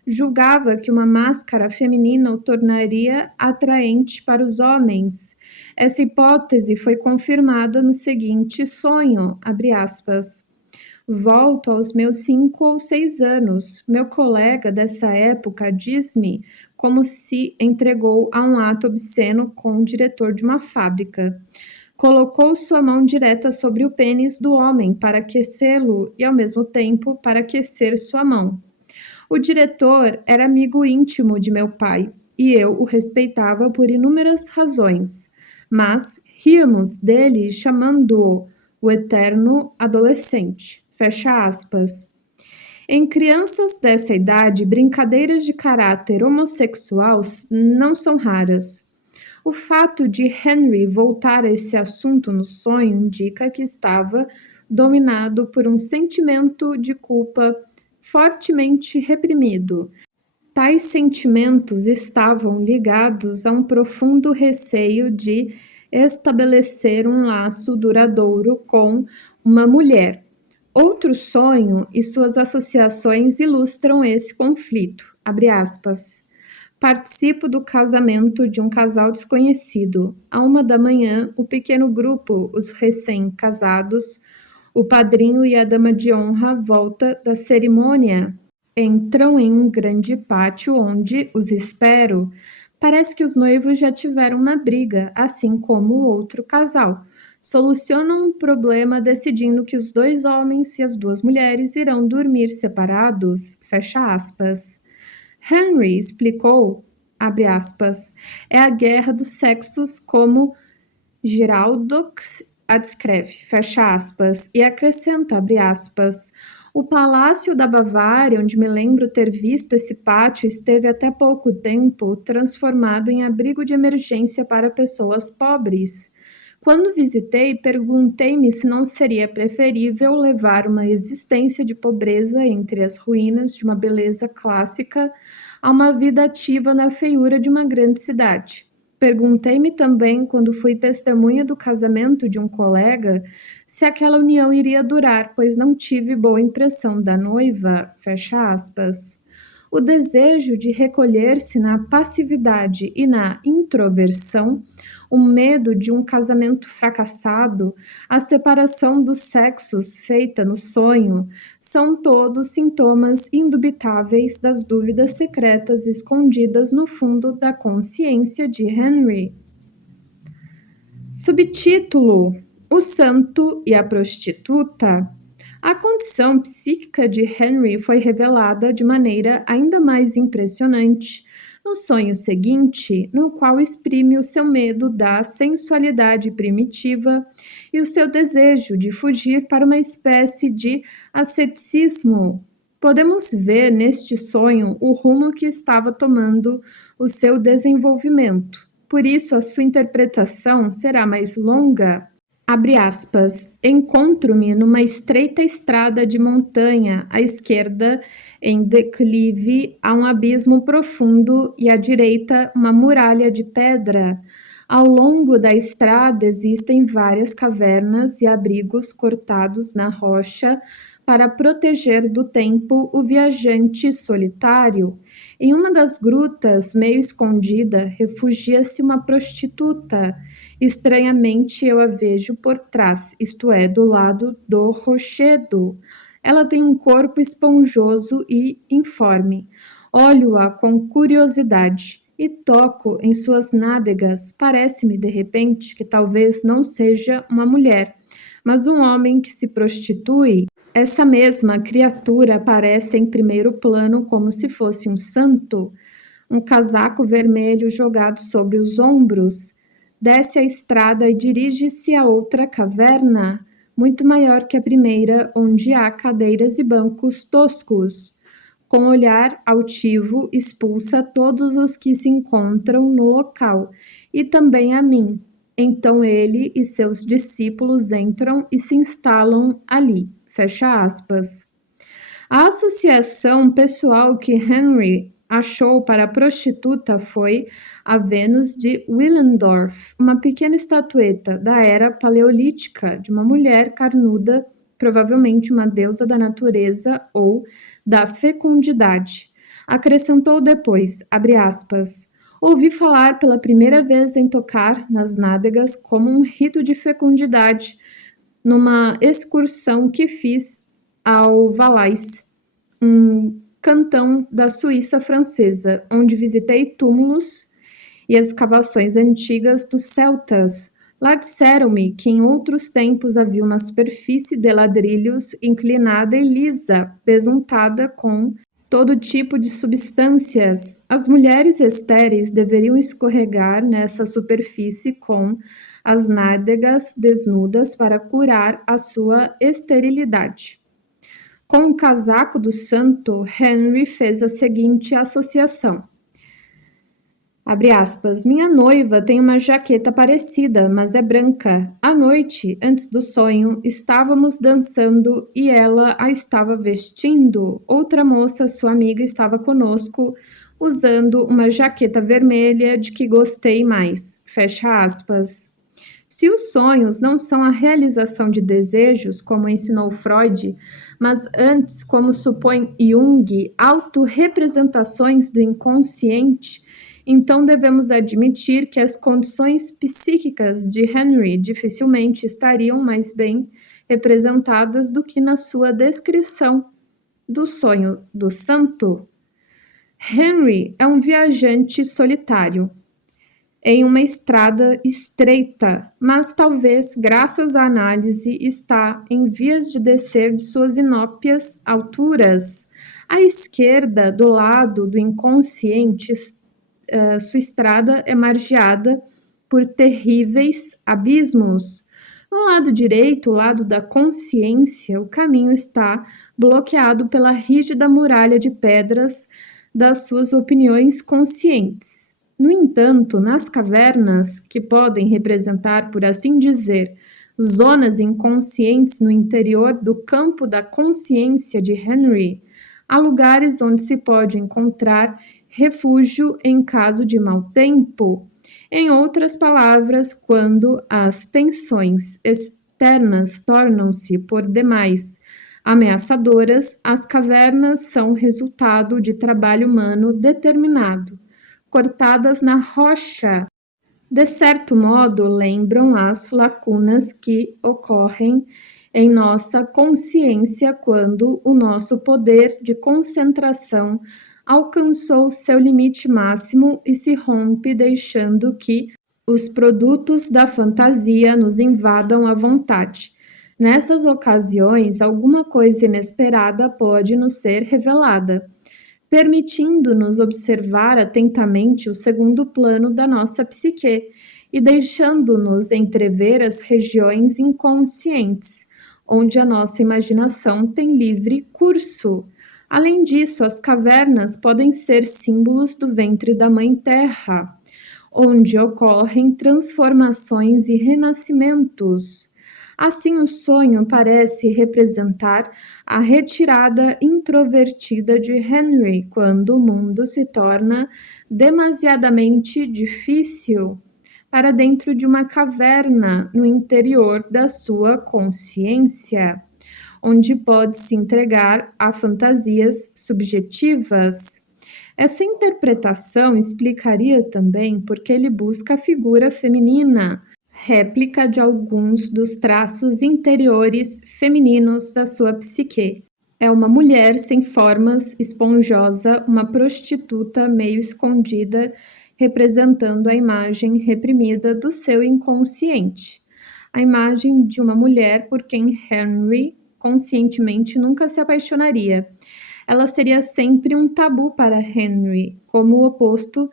julgava que uma máscara feminina o tornaria atraente para os homens. Essa hipótese foi confirmada no seguinte sonho, abre aspas. Volto aos meus 5 ou 6 anos. Meu colega dessa época diz-me como se entregou a um ato obsceno com o diretor de uma fábrica. Colocou sua mão direta sobre o pênis do homem para aquecê-lo e, ao mesmo tempo, para aquecer sua mão. O diretor era amigo íntimo de meu pai e eu o respeitava por inúmeras razões, mas ríamos dele chamando-o o eterno adolescente. Fecha aspas. Em crianças dessa idade, brincadeiras de caráter homossexual não são raras. O fato de Henry voltar a esse assunto no sonho indica que estava dominado por um sentimento de culpa fortemente reprimido. Tais sentimentos estavam ligados a um profundo receio de estabelecer um laço duradouro com uma mulher. Outro sonho e suas associações ilustram esse conflito. Abre aspas. Participo do casamento de um casal desconhecido. À 1 da manhã, o pequeno grupo, os recém-casados, o padrinho e a dama de honra, volta da cerimônia. Entram em um grande pátio onde os espero. Parece que os noivos já tiveram uma briga, assim como o outro casal. Solucionam um problema decidindo que os 2 homens e as 2 mulheres irão dormir separados. Fecha aspas. Henry explicou, abre aspas, é a guerra dos sexos como Giraudox a descreve, fecha aspas, e acrescenta, abre aspas, o Palácio da Bavária, onde me lembro ter visto esse pátio, esteve até pouco tempo transformado em abrigo de emergência para pessoas pobres. Quando visitei, perguntei-me se não seria preferível levar uma existência de pobreza entre as ruínas de uma beleza clássica a uma vida ativa na feiura de uma grande cidade. Perguntei-me também, quando fui testemunha do casamento de um colega, se aquela união iria durar, pois não tive boa impressão da noiva, fecha aspas. O desejo de recolher-se na passividade e na introversão, o medo de um casamento fracassado, a separação dos sexos feita no sonho, são todos sintomas indubitáveis das dúvidas secretas escondidas no fundo da consciência de Henry. Subtítulo: O Santo e a Prostituta. A condição psíquica de Henry foi revelada de maneira ainda mais impressionante no sonho seguinte, no qual exprime o seu medo da sensualidade primitiva e o seu desejo de fugir para uma espécie de asceticismo. Podemos ver neste sonho o rumo que estava tomando o seu desenvolvimento. Por isso, a sua interpretação será mais longa. Abre aspas, encontro-me numa estreita estrada de montanha, à esquerda, em declive, há um abismo profundo e à direita, uma muralha de pedra. Ao longo da estrada existem várias cavernas e abrigos cortados na rocha para proteger do tempo o viajante solitário. Em uma das grutas, meio escondida, refugia-se uma prostituta. Estranhamente, eu a vejo por trás, isto é, do lado do rochedo. Ela tem um corpo esponjoso e informe. Olho-a com curiosidade e toco em suas nádegas. Parece-me, de repente, que talvez não seja uma mulher, mas um homem que se prostitui. Essa mesma criatura aparece em primeiro plano como se fosse um santo, um casaco vermelho jogado sobre os ombros. Desce a estrada e dirige-se a outra caverna, muito maior que a primeira, onde há cadeiras e bancos toscos. Com olhar altivo, expulsa todos os que se encontram no local, e também a mim. Então ele e seus discípulos entram e se instalam ali. Fecha aspas. A associação pessoal que Henry achou para a prostituta foi a Vênus de Willendorf, uma pequena estatueta da era paleolítica de uma mulher carnuda, provavelmente uma deusa da natureza ou da fecundidade. Acrescentou depois, abre aspas, ouvi falar pela primeira vez em tocar nas nádegas como um rito de fecundidade, numa excursão que fiz ao Valais, um cantão da Suíça francesa, onde visitei túmulos e escavações antigas dos celtas. Lá disseram-me que em outros tempos havia uma superfície de ladrilhos inclinada e lisa, besuntada com todo tipo de substâncias. As mulheres estéreis deveriam escorregar nessa superfície com as nádegas desnudas para curar a sua esterilidade. Com o casaco do santo, Henry fez a seguinte associação. Abre aspas, minha noiva tem uma jaqueta parecida, mas é branca. À noite, antes do sonho, estávamos dançando e ela a estava vestindo. Outra moça, sua amiga, estava conosco, usando uma jaqueta vermelha de que gostei mais. Fecha aspas. Se os sonhos não são a realização de desejos, como ensinou Freud, mas antes, como supõe Jung, autorrepresentações do inconsciente, então devemos admitir que as condições psíquicas de Henry dificilmente estariam mais bem representadas do que na sua descrição do sonho do santo. Henry é um viajante solitário em uma estrada estreita, mas talvez, graças à análise, está em vias de descer de suas inópias alturas. À esquerda, do lado do inconsciente, sua estrada é margeada por terríveis abismos. No lado direito, o lado da consciência, o caminho está bloqueado pela rígida muralha de pedras das suas opiniões conscientes. No entanto, nas cavernas, que podem representar, por assim dizer, zonas inconscientes no interior do campo da consciência de Henry, há lugares onde se pode encontrar refúgio em caso de mau tempo. Em outras palavras, quando as tensões externas tornam-se por demais ameaçadoras, as cavernas são resultado de trabalho humano determinado, cortadas na rocha. De certo modo, lembram as lacunas que ocorrem em nossa consciência quando o nosso poder de concentração alcançou seu limite máximo e se rompe, deixando que os produtos da fantasia nos invadam à vontade. Nessas ocasiões, alguma coisa inesperada pode nos ser revelada, permitindo-nos observar atentamente o segundo plano da nossa psique e deixando-nos entrever as regiões inconscientes, onde a nossa imaginação tem livre curso. Além disso, as cavernas podem ser símbolos do ventre da Mãe Terra, onde ocorrem transformações e renascimentos. Assim, o sonho parece representar a retirada introvertida de Henry quando o mundo se torna demasiadamente difícil para dentro de uma caverna no interior da sua consciência, onde pode se entregar a fantasias subjetivas. Essa interpretação explicaria também porque ele busca a figura feminina, réplica de alguns dos traços interiores femininos da sua psique. É uma mulher sem formas, esponjosa, uma prostituta meio escondida, representando a imagem reprimida do seu inconsciente. A imagem de uma mulher por quem Henry conscientemente nunca se apaixonaria. Ela seria sempre um tabu para Henry, como o oposto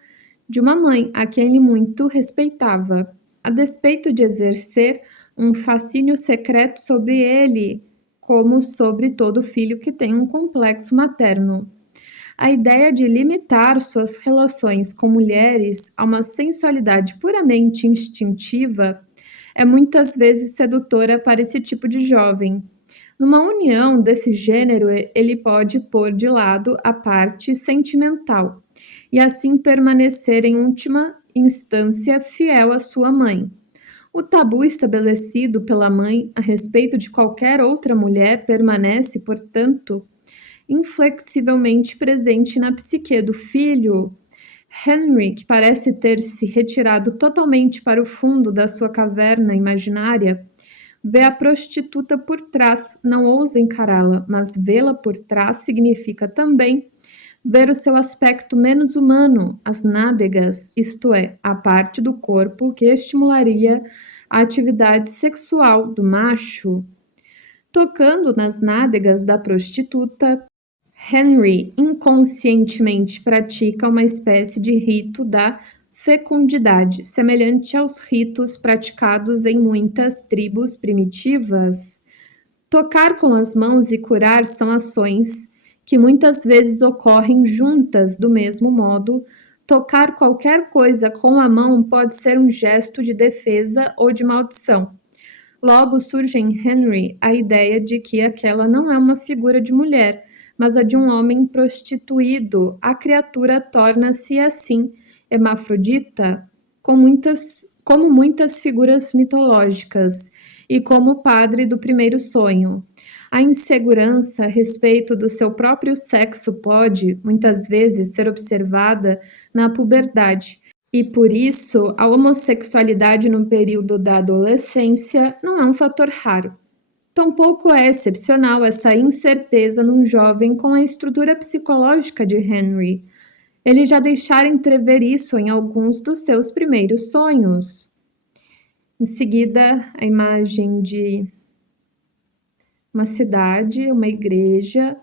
de uma mãe a quem ele muito respeitava. A despeito de exercer um fascínio secreto sobre ele, como sobre todo filho que tem um complexo materno. A ideia de limitar suas relações com mulheres a uma sensualidade puramente instintiva é muitas vezes sedutora para esse tipo de jovem. Numa união desse gênero, ele pode pôr de lado a parte sentimental e assim permanecer em última instância fiel à sua mãe. O tabu estabelecido pela mãe a respeito de qualquer outra mulher permanece, portanto, inflexivelmente presente na psique do filho. Henry, que parece ter se retirado totalmente para o fundo da sua caverna imaginária, vê a prostituta por trás, não ousa encará-la, mas vê-la por trás significa também ver o seu aspecto menos humano, as nádegas, isto é, a parte do corpo que estimularia a atividade sexual do macho. Tocando nas nádegas da prostituta, Henry inconscientemente pratica uma espécie de rito da fecundidade, semelhante aos ritos praticados em muitas tribos primitivas. Tocar com as mãos e curar são ações que muitas vezes ocorrem juntas do mesmo modo. Tocar qualquer coisa com a mão pode ser um gesto de defesa ou de maldição. Logo surge em Henry a ideia de que aquela não é uma figura de mulher, mas a de um homem prostituído. A criatura torna-se assim hermafrodita, como muitas figuras mitológicas, e como o padre do primeiro sonho. A insegurança a respeito do seu próprio sexo pode, muitas vezes, ser observada na puberdade, e por isso a homossexualidade no período da adolescência não é um fator raro. Tampouco é excepcional essa incerteza num jovem com a estrutura psicológica de Henry. Ele já deixara entrever isso em alguns dos seus primeiros sonhos. Em seguida, a imagem de uma cidade, uma igreja,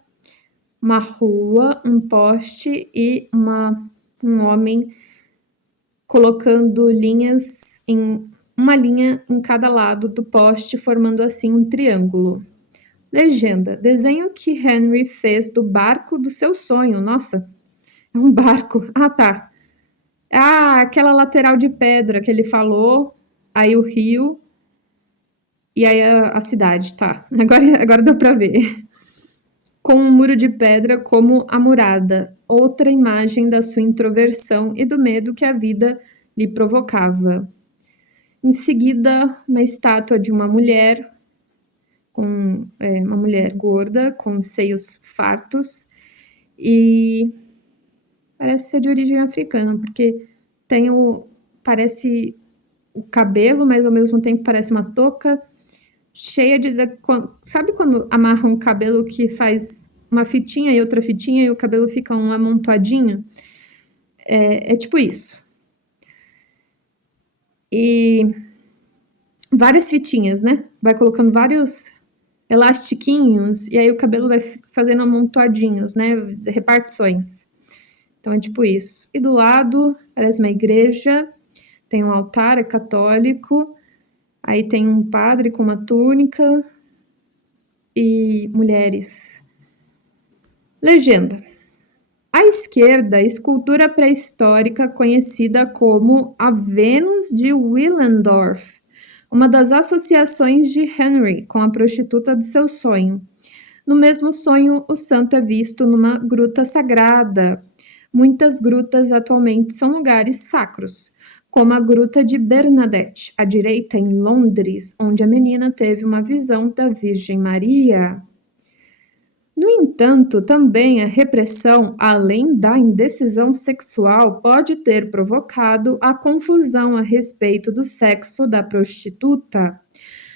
uma rua, um poste e um homem colocando linhas uma linha em cada lado do poste, formando assim um triângulo. Legenda: desenho que Henry fez do barco do seu sonho. Nossa, é um barco. Ah, tá. Ah, aquela lateral de pedra que ele falou, aí o rio e aí a cidade, tá. Agora deu pra ver. Com um muro de pedra como a murada, outra imagem da sua introversão e do medo que a vida lhe provocava. Em seguida, uma estátua de uma mulher, uma mulher gorda, com seios fartos, e parece ser de origem africana, porque parece o cabelo, mas ao mesmo tempo parece uma touca, cheia de... Sabe quando amarra um cabelo que faz uma fitinha e outra fitinha e o cabelo fica um amontoadinho? É tipo isso. E várias fitinhas, né? Vai colocando vários elastiquinhos e aí o cabelo vai fazendo amontoadinhos, né? Repartições. Então é tipo isso. E do lado parece uma igreja, tem um altar, é católico, aí tem um padre com uma túnica e mulheres. Legenda. À esquerda, a escultura pré-histórica conhecida como a Vênus de Willendorf, uma das associações de Henry com a prostituta do seu sonho. No mesmo sonho, o santo é visto numa gruta sagrada. Muitas grutas atualmente são lugares sacros, como a Gruta de Bernadette, à direita em Londres, onde a menina teve uma visão da Virgem Maria. No entanto, também a repressão, além da indecisão sexual, pode ter provocado a confusão a respeito do sexo da prostituta.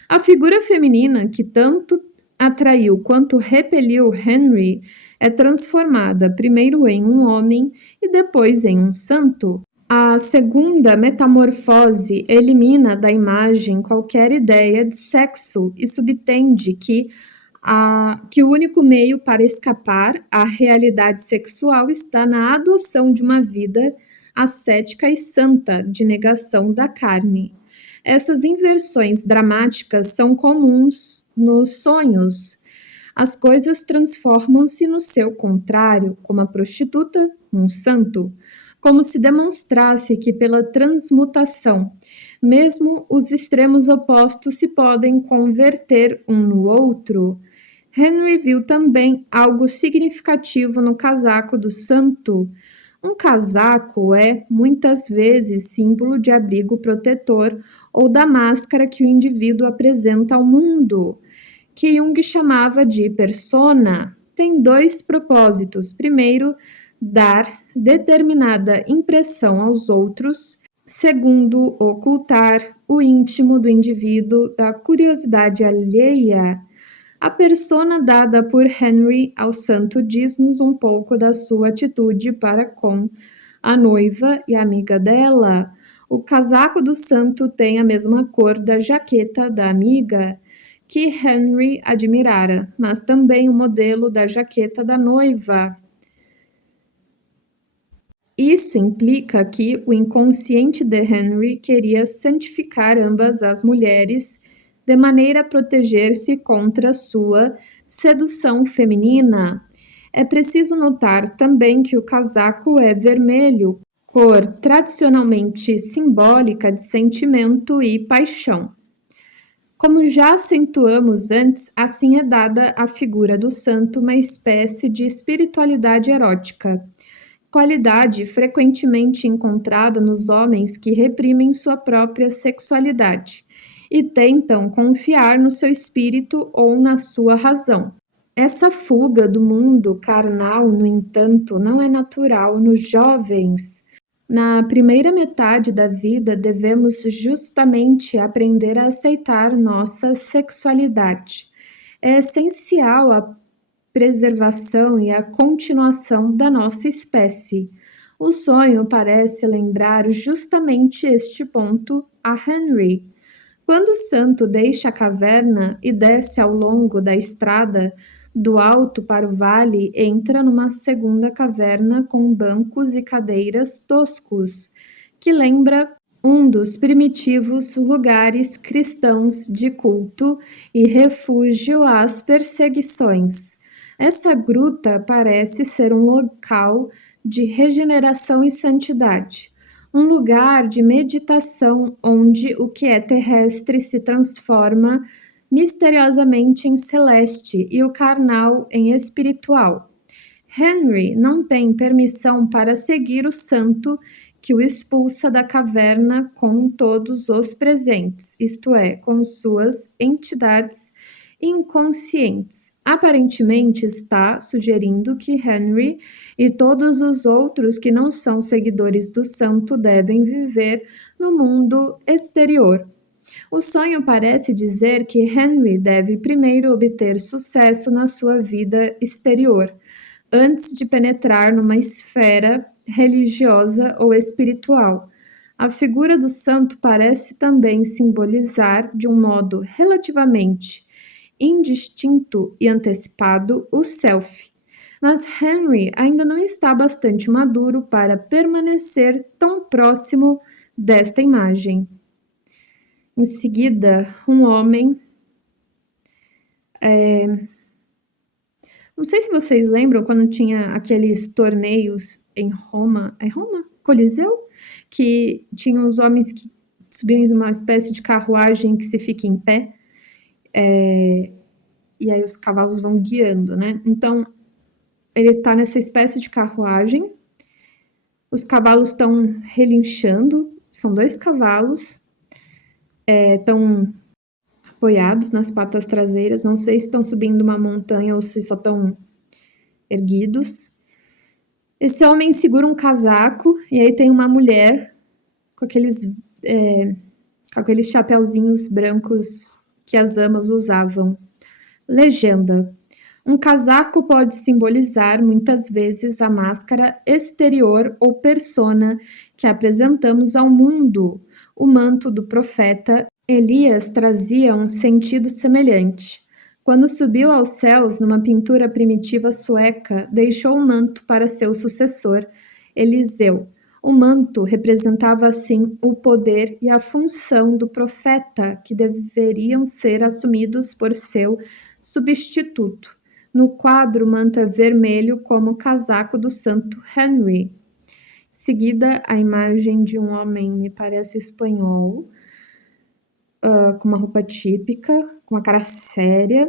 A figura feminina que tanto atraiu quanto repeliu Henry é transformada primeiro em um homem e depois em um santo. A segunda metamorfose elimina da imagem qualquer ideia de sexo e subtende que o único meio para escapar à realidade sexual está na adoção de uma vida ascética e santa de negação da carne. Essas inversões dramáticas são comuns nos sonhos. As coisas transformam-se no seu contrário, como a prostituta num santo, como se demonstrasse que pela transmutação, mesmo os extremos opostos se podem converter um no outro. Henry viu também algo significativo no casaco do santo. Um casaco é, muitas vezes, símbolo de abrigo protetor ou da máscara que o indivíduo apresenta ao mundo, que Jung chamava de persona. tem 2 propósitos. Primeiro, dar determinada impressão aos outros. Segundo, ocultar o íntimo do indivíduo da curiosidade alheia. A persona dada por Henry ao santo diz-nos um pouco da sua atitude para com a noiva e a amiga dela. O casaco do santo tem a mesma cor da jaqueta da amiga, que Henry admirara, mas também o modelo da jaqueta da noiva. Isso implica que o inconsciente de Henry queria santificar ambas as mulheres de maneira a proteger-se contra sua sedução feminina. É preciso notar também que o casaco é vermelho, cor tradicionalmente simbólica de sentimento e paixão. Como já acentuamos antes, assim é dada à figura do santo uma espécie de espiritualidade erótica, qualidade frequentemente encontrada nos homens que reprimem sua própria sexualidade e tentam confiar no seu espírito ou na sua razão. Essa fuga do mundo carnal, no entanto, não é natural nos jovens. Na primeira metade da vida, devemos justamente aprender a aceitar nossa sexualidade. É essencial a preservação e a continuação da nossa espécie. O sonho parece lembrar justamente este ponto a Henry. Quando o santo deixa a caverna e desce ao longo da estrada, do alto para o vale, entra numa segunda caverna com bancos e cadeiras toscos, que lembra um dos primitivos lugares cristãos de culto e refúgio às perseguições. Essa gruta parece ser um local de regeneração e santidade, um lugar de meditação onde o que é terrestre se transforma misteriosamente em celeste e o carnal em espiritual. Henry não tem permissão para seguir o santo que o expulsa da caverna com todos os presentes, isto é, com suas entidades inconscientes. Aparentemente está sugerindo que Henry e todos os outros que não são seguidores do santo devem viver no mundo exterior. O sonho parece dizer que Henry deve primeiro obter sucesso na sua vida exterior, antes de penetrar numa esfera religiosa ou espiritual. A figura do santo parece também simbolizar, de um modo relativamente indistinto e antecipado, o self. Mas Henry ainda não está bastante maduro para permanecer tão próximo desta imagem. Em seguida, um homem. Não sei se vocês lembram quando tinha aqueles torneios em Roma. É Roma? Coliseu? Que tinham os homens que subiam em uma espécie de carruagem que se fica em pé. E aí os cavalos vão guiando, né? Então, ele está nessa espécie de carruagem. Os cavalos estão relinchando. São 2 cavalos. Estão apoiados nas patas traseiras. Não sei se estão subindo uma montanha ou se só estão erguidos. Esse homem segura um casaco e aí tem uma mulher com aqueles chapeuzinhos brancos que as amas usavam. Legenda. Um casaco pode simbolizar muitas vezes a máscara exterior ou persona que apresentamos ao mundo. O manto do profeta Elias trazia um sentido semelhante. Quando subiu aos céus numa pintura primitiva sueca, deixou o manto para seu sucessor, Eliseu. O manto representava assim o poder e a função do profeta, que deveriam ser assumidos por seu substituto. No quadro, o manto é vermelho como o casaco do santo Henry. Em seguida, a imagem de um homem, me parece espanhol, com uma roupa típica, com uma cara séria,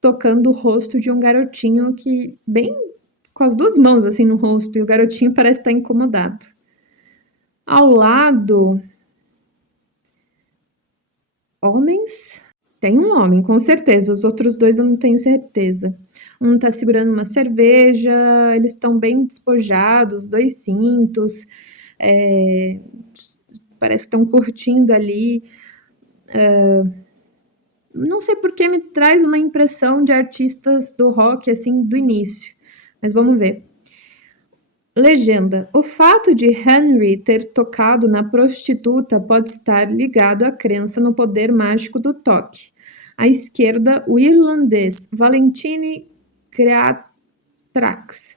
tocando o rosto de um garotinho que, bem com as 2 mãos assim no rosto, e o garotinho parece estar incomodado. Ao lado, homens. Tem um homem, com certeza. Os outros 2 eu não tenho certeza. Um tá segurando uma cerveja, eles estão bem despojados, 2 cintos, parece que estão curtindo ali. Não sei por que me traz uma impressão de artistas do rock, assim, do início, mas vamos ver. Legenda: o fato de Henry ter tocado na prostituta pode estar ligado à crença no poder mágico do toque. À esquerda, o irlandês Valentine Greatrax,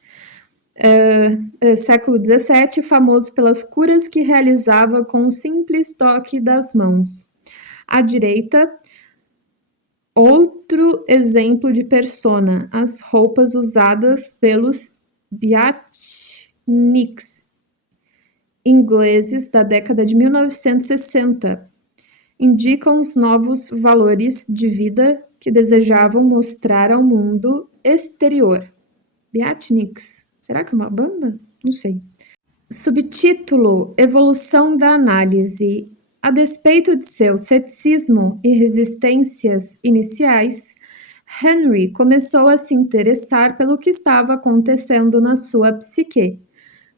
século XVII, famoso pelas curas que realizava com um simples toque das mãos. À direita, outro exemplo de persona, as roupas usadas pelos beatniks ingleses da década de 1960 indicam os novos valores de vida que desejavam mostrar ao mundo exterior. Beatniks, será que é uma banda? Não sei. Subtítulo: Evolução da análise. A despeito de seu ceticismo e resistências iniciais, Henry começou a se interessar pelo que estava acontecendo na sua psique.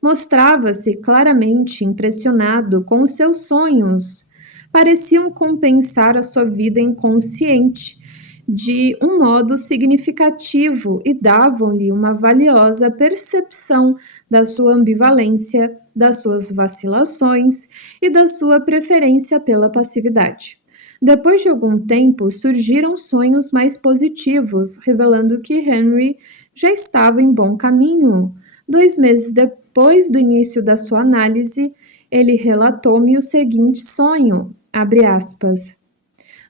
Mostrava-se claramente impressionado com os seus sonhos. Pareciam compensar a sua vida inconsciente de um modo significativo e davam-lhe uma valiosa percepção da sua ambivalência, das suas vacilações e da sua preferência pela passividade. Depois de algum tempo, surgiram sonhos mais positivos, revelando que Henry já estava em bom caminho. 2 meses depois do início da sua análise, ele relatou-me o seguinte sonho, abre aspas: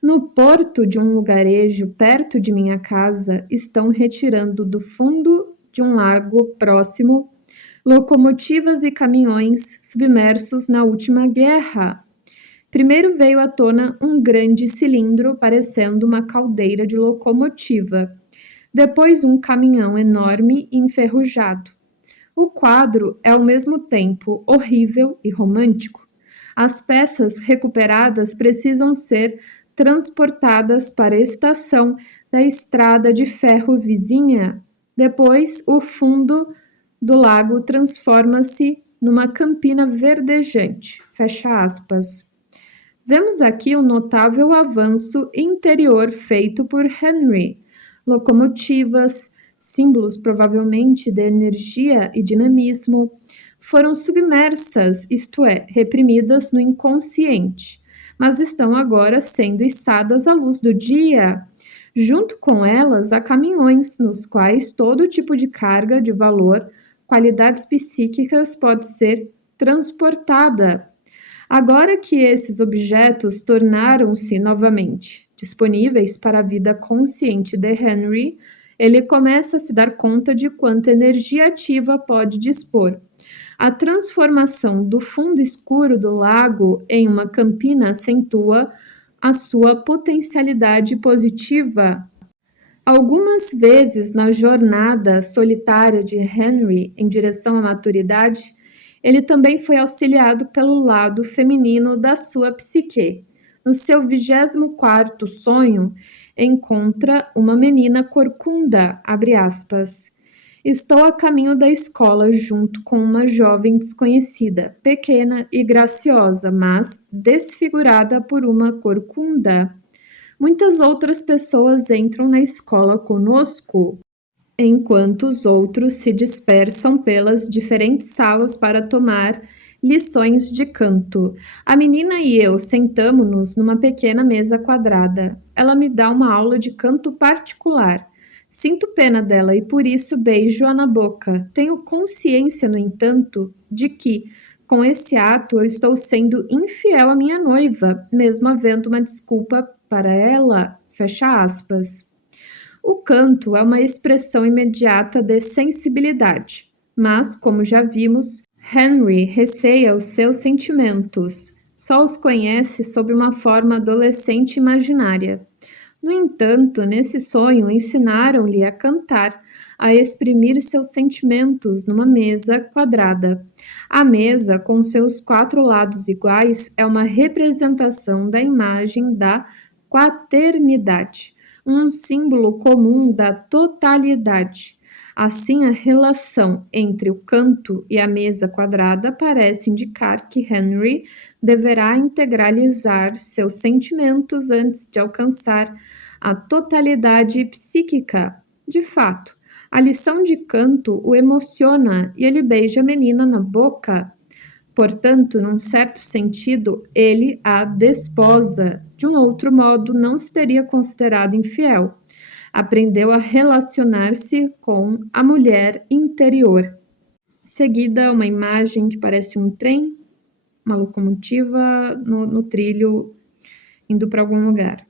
no porto de um lugarejo perto de minha casa, estão retirando do fundo de um lago próximo locomotivas e caminhões submersos na última guerra. Primeiro veio à tona um grande cilindro parecendo uma caldeira de locomotiva. Depois um caminhão enorme e enferrujado. O quadro é ao mesmo tempo horrível e romântico. As peças recuperadas precisam ser transportadas para a estação da estrada de ferro vizinha. Depois, o fundo do lago transforma-se numa campina verdejante. Fecha aspas. Vemos aqui um notável avanço interior feito por Henry. Locomotivas, símbolos provavelmente de energia e dinamismo, foram submersas, isto é, reprimidas no inconsciente, mas estão agora sendo içadas à luz do dia. Junto com elas, há caminhões nos quais todo tipo de carga de valor, qualidades psíquicas pode ser transportada. Agora que esses objetos tornaram-se novamente disponíveis para a vida consciente de Henry, ele começa a se dar conta de quanta energia ativa pode dispor. A transformação do fundo escuro do lago em uma campina acentua a sua potencialidade positiva. Algumas vezes na jornada solitária de Henry em direção à maturidade, ele também foi auxiliado pelo lado feminino da sua psique. No seu 24º sonho, encontra uma menina corcunda, abre aspas. Estou a caminho da escola junto com uma jovem desconhecida, pequena e graciosa, mas desfigurada por uma corcunda. Muitas outras pessoas entram na escola conosco, enquanto os outros se dispersam pelas diferentes salas para tomar lições de canto. A menina e eu sentamo-nos numa pequena mesa quadrada. Ela me dá uma aula de canto particular. Sinto pena dela e por isso beijo-a na boca. Tenho consciência, no entanto, de que, com esse ato, eu estou sendo infiel à minha noiva, mesmo havendo uma desculpa para ela. Fecha aspas. O canto é uma expressão imediata de sensibilidade, mas, como já vimos, Henry receia os seus sentimentos, só os conhece sob uma forma adolescente imaginária. No entanto, nesse sonho ensinaram-lhe a cantar, a exprimir seus sentimentos numa mesa quadrada. A mesa, com seus 4 lados iguais, é uma representação da imagem da quaternidade. um símbolo comum da totalidade. Assim, a relação entre o canto e a mesa quadrada parece indicar que Henry deverá integralizar seus sentimentos antes de alcançar a totalidade psíquica. De fato, a lição de canto o emociona e ele beija a menina na boca. Portanto, num certo sentido, ele a desposa. De um outro modo, não se teria considerado infiel. Aprendeu a relacionar-se com a mulher interior. Seguida, uma imagem que parece um trem, uma locomotiva no trilho indo para algum lugar.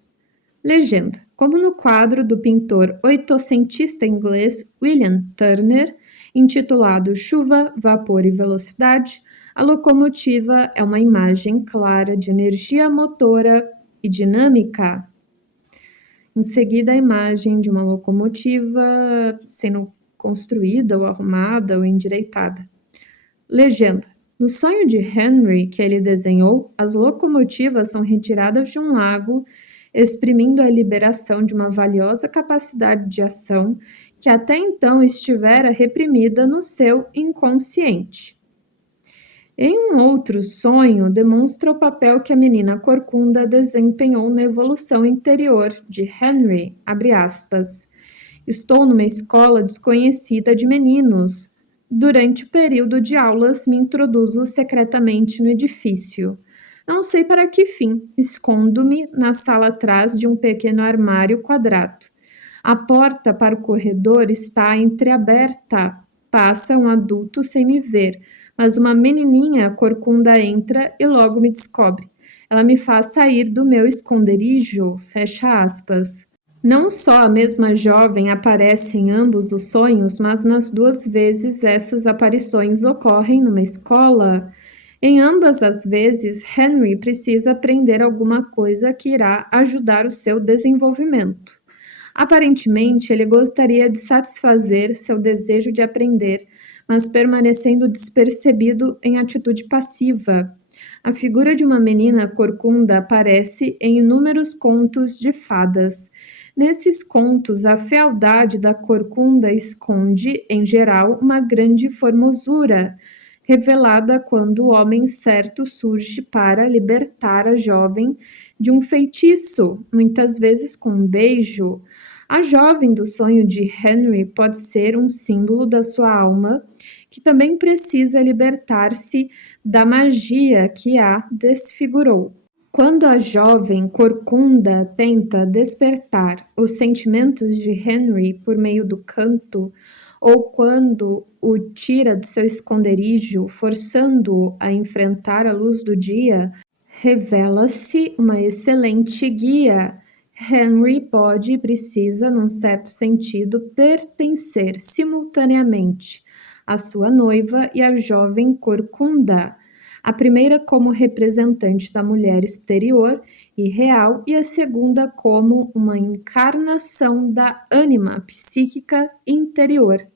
Legenda. Como no quadro do pintor oitocentista inglês William Turner, intitulado Chuva, Vapor e Velocidade, a locomotiva é uma imagem clara de energia motora e dinâmica. Em seguida, a imagem de uma locomotiva sendo construída ou arrumada ou endireitada. Legenda. No sonho de Henry que ele desenhou, as locomotivas são retiradas de um lago, exprimindo a liberação de uma valiosa capacidade de ação que até então estivera reprimida no seu inconsciente. Em um outro sonho, demonstra o papel que a menina corcunda desempenhou na evolução interior de Henry, abre aspas. Estou numa escola desconhecida de meninos. Durante o período de aulas, me introduzo secretamente no edifício. Não sei para que fim, escondo-me na sala atrás de um pequeno armário quadrado. A porta para o corredor está entreaberta. Passa um adulto sem me ver, mas uma menininha corcunda entra e logo me descobre. Ela me faz sair do meu esconderijo, fecha aspas. Não só a mesma jovem aparece em ambos os sonhos, mas nas duas vezes essas aparições ocorrem numa escola. Em ambas as vezes, Henry precisa aprender alguma coisa que irá ajudar o seu desenvolvimento. Aparentemente, ele gostaria de satisfazer seu desejo de aprender, mas permanecendo despercebido em atitude passiva. A figura de uma menina corcunda aparece em inúmeros contos de fadas. Nesses contos, a fealdade da corcunda esconde, em geral, uma grande formosura, revelada quando o homem certo surge para libertar a jovem de um feitiço, muitas vezes com um beijo. A jovem do sonho de Henry pode ser um símbolo da sua alma, que também precisa libertar-se da magia que a desfigurou. Quando a jovem corcunda tenta despertar os sentimentos de Henry por meio do canto, ou quando o tira do seu esconderijo, forçando-o a enfrentar a luz do dia, revela-se uma excelente guia. Henry pode e precisa, num certo sentido, pertencer simultaneamente à sua noiva e à jovem corcunda, a primeira como representante da mulher exterior e real e a segunda como uma encarnação da ânima psíquica interior.